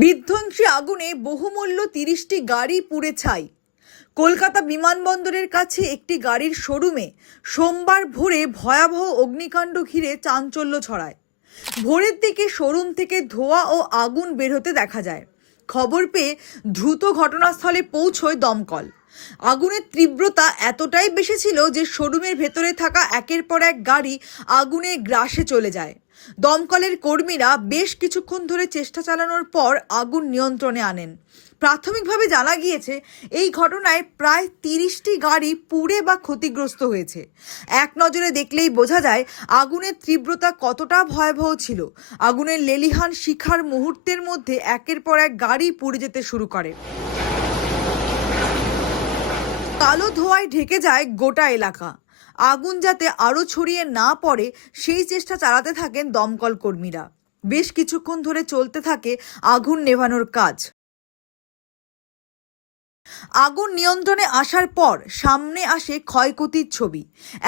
বিধ্বংসী আগুনে বহুমূল্য ৩০টি গাড়ি পুড়ে ছাই। কলকাতা বিমানবন্দরের কাছে একটি গাড়ির শোরুমে সোমবার ভোরে ভয়াবহ অগ্নিকাণ্ড ঘিরে চাঞ্চল্য ছড়ায়। ভোরের দিকে শোরুম থেকে ধোঁয়া ও আগুন বের হতে দেখা যায়। খবর পেয়ে দ্রুত ঘটনাস্থলে পৌঁছয় দমকল। আগুনের তীব্রতা এতটাই বেশি ছিল যে শোরুমের ভেতরে থাকা একের পর এক গাড়ি আগুনের গ্রাসে চলে যায়। দমকলের কর্মীরা বেশ কিছুক্ষণ ধরে চেষ্টা চালানোর পর আগুন নিয়ন্ত্রণে আনেন। প্রাথমিকভাবে জানা গিয়েছে এই ঘটনায় প্রায় ৩০টি গাড়ি পুড়ে বা ক্ষতিগ্রস্ত হয়েছে। এক নজরে দেখলেই বোঝা যায় আগুনের তীব্রতা কতটা ভয়াবহ ছিল। আগুনের লেলিহান শিখার মুহূর্তের মধ্যে একের পর এক গাড়ি পুড়ে যেতে শুরু করে। কালো ধোঁয়ায় ঢেকে যায় গোটা এলাকা। আগুন যাতে আরও ছড়িয়ে না পড়ে সেই চেষ্টা চালাতে থাকেন দমকল কর্মীরা। বেশ কিছুক্ষণ ধরে চলতে থাকে আগুন নেভানোর কাজ। আগুন নিয়ন্ত্রণে আসার পর সামনে আসে ক্ষয়ক্ষতির ছবি।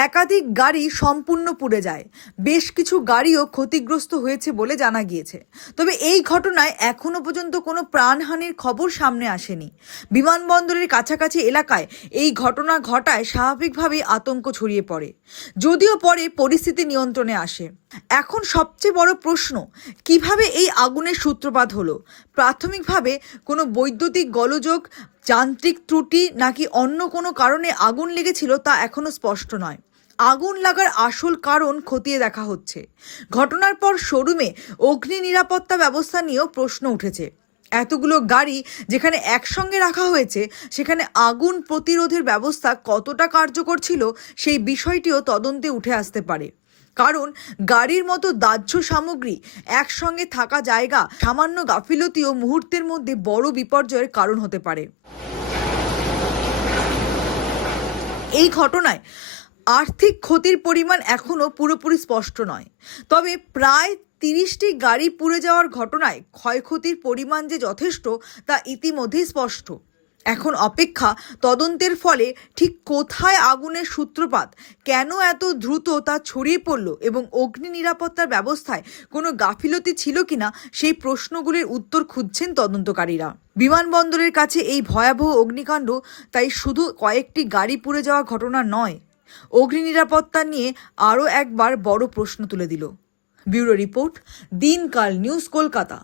একাধিক গাড়ি সম্পূর্ণ পুড়ে যায়। বেশ কিছু গাড়িও ক্ষতিগ্রস্ত হয়েছে বলে জানা গিয়েছে। তবে এই ঘটনায় এখনো পর্যন্ত কোনো প্রাণহানির খবর সামনে আসেনি। বিমানবন্দরের কাছাকাছি এলাকায় এই ঘটনা ঘটায় স্বাভাবিকভাবেই আতঙ্ক ছড়িয়ে পড়ে, যদিও পরে পরিস্থিতি নিয়ন্ত্রণে আসে। এখন সবচেয়ে বড় প্রশ্ন, কিভাবে এই আগুনের সূত্রপাত হলো? প্রাথমিকভাবে কোনো বৈদ্যুতিক গোলযোগ, যান্ত্রিক ত্রুটি নাকি অন্য কোনো কারণে আগুন লেগেছিল তা এখনো স্পষ্ট নয়। আগুন লাগার আসল কারণ খতিয়ে দেখা হচ্ছে। ঘটনার পর শোরুমে অগ্নি নিরাপত্তা ব্যবস্থা নিয়েও প্রশ্ন উঠেছে। এতগুলো গাড়ি যেখানে একসঙ্গে রাখা হয়েছে সেখানে আগুন প্রতিরোধের ব্যবস্থা কতটা কার্যকর ছিল সেই বিষয়টিও তদন্তে উঠে আসতে পারে। কারণ গাড়ির মতো দাহ্য সামগ্রী একসঙ্গে থাকা জায়গা সামান্য গাফিলতিও মুহূর্তের মধ্যে বড় বিপর্যয়ের কারণ হতে পারে। এই ঘটনায় আর্থিক ক্ষতির পরিমাণ এখনও পুরোপুরি স্পষ্ট নয়, তবে প্রায় ৩০টি গাড়ি পুড়ে যাওয়ার ঘটনায় ক্ষয়ক্ষতির পরিমাণ যে যথেষ্ট তা ইতিমধ্যেই স্পষ্ট। এখন অপেক্ষা তদন্তের ফলে ঠিক কোথায় আগুনের সূত্রপাত, কেন এত দ্রুত তা ছড়িয়ে পড়ল এবং অগ্নি নিরাপত্তার ব্যবস্থায় কোনো গাফিলতি ছিল কিনা সেই প্রশ্নগুলির উত্তর খুঁজছেন তদন্তকারীরা। বিমানবন্দরের কাছে এই ভয়াবহ অগ্নিকাণ্ড তাই শুধু কয়েকটি গাড়ি পুড়ে যাওয়া ঘটনা নয়, অগ্নি নিরাপত্তা নিয়ে আরও একবার বড় প্রশ্ন তুলে দিল। ব্যুরো রিপোর্ট, দিনকাল নিউজ, কলকাতা।